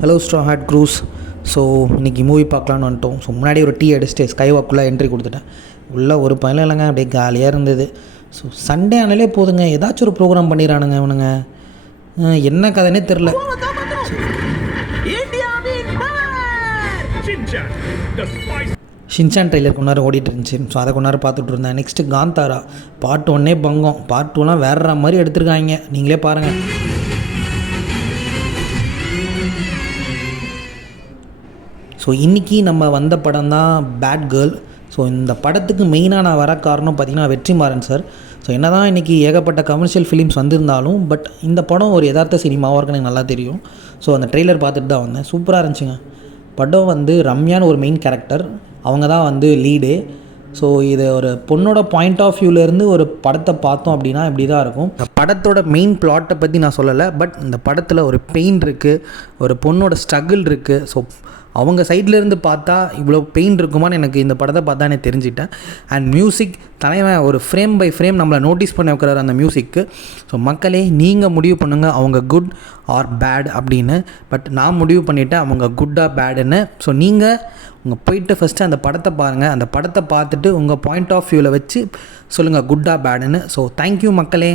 Hello straw hat crews. So இன்றைக்கி movie பார்க்கலான்னு வந்துட்டோம். ஸோ முன்னாடி ஒரு டீ அடிச்சுட்டு ஸ்கை வாக்குள்ளே என்ட்ரி கொடுத்துட்டேன். உள்ளே ஒரு பையன் இல்லைங்க, அப்படியே காலியாக இருந்தது. ஸோ சண்டே ஆனாலே போதுங்க, ஏதாச்சும் ஒரு ப்ரோக்ராம் பண்ணிடுறானுங்க இவனுங்க. என்ன கதைனே தெரில. ஷின்சான் ட்ரெய்லர் கொஞ்ச நேரம் ஓடிட்டு இருந்துச்சு. ஸோ அதை கொஞ்ச நேரம் பார்த்துட்டு இருந்தேன். நெக்ஸ்ட்டு காந்தாரா பார்ட் 1 பங்கம், பார்ட் 2லாம் வேற மாதிரி எடுத்திருக்காங்க, நீங்களே பாருங்கள். ஸோ இன்றைக்கி நம்ம வந்த படம் தான் பேட் கேர்ள். ஸோ இந்த படத்துக்கு மெயினாக நான் வர காரணம் பார்த்திங்கன்னா வெற்றிமாறன் சார். ஸோ என்ன தான் இன்றைக்கி ஏகப்பட்ட கமர்ஷியல் ஃபிலிம்ஸ் வந்திருந்தாலும் பட் இந்த படம் ஒரு யதார்த்த சினிமாவாக இருக்குன்னு எனக்கு நல்லா தெரியும். ஸோ அந்த ட்ரெய்லர் பார்த்துட்டு தான் வந்தேன். சூப்பராக இருந்துச்சுங்க. படம் வந்து ரம்யான்னு ஒரு மெயின் கேரக்டர், அவங்க தான் வந்து லீடு. ஸோ இது ஒரு பொண்ணோட பாயிண்ட் ஆஃப் வியூவிலேருந்து ஒரு படத்தை பார்த்தோம் அப்படின்னா இப்படி தான் இருக்கும். படத்தோட மெயின் பிளாட்டை பற்றி நான் சொல்லலை, பட் இந்த படத்தில் ஒரு பெயின் இருக்குது, ஒரு பொண்ணோட ஸ்ட்ரகிள் இருக்குது. ஸோ அவங்க சைட்லேருந்து பார்த்தா இவ்வளோ பெயின் இருக்குமான்னு எனக்கு இந்த படத்தை பார்த்தா எனக்கு தெரிஞ்சிட்டேன். அண்ட் மியூசிக் தலைவன் ஒரு ஃப்ரேம் பை ஃப்ரேம் நம்மளை நோட்டீஸ் பண்ண வைக்கிறார் அந்த மியூசிக்கு. ஸோ மக்களே நீங்கள் முடிவு பண்ணுங்கள் அவங்க குட் ஆர் பேட் அப்படின்னு. பட் நான் முடிவு பண்ணிவிட்டேன் அவங்க குட்டா பேடுன்னு. ஸோ நீங்கள் உங்கள் போயிட்டு ஃபஸ்ட்டு அந்த படத்தை பாருங்கள். அந்த படத்தை பார்த்துட்டு உங்கள் பாயிண்ட் ஆஃப் வியூவில் வச்சு சொல்லுங்கள் குட்டா பேடுன்னு. ஸோ தேங்க்யூ மக்களே.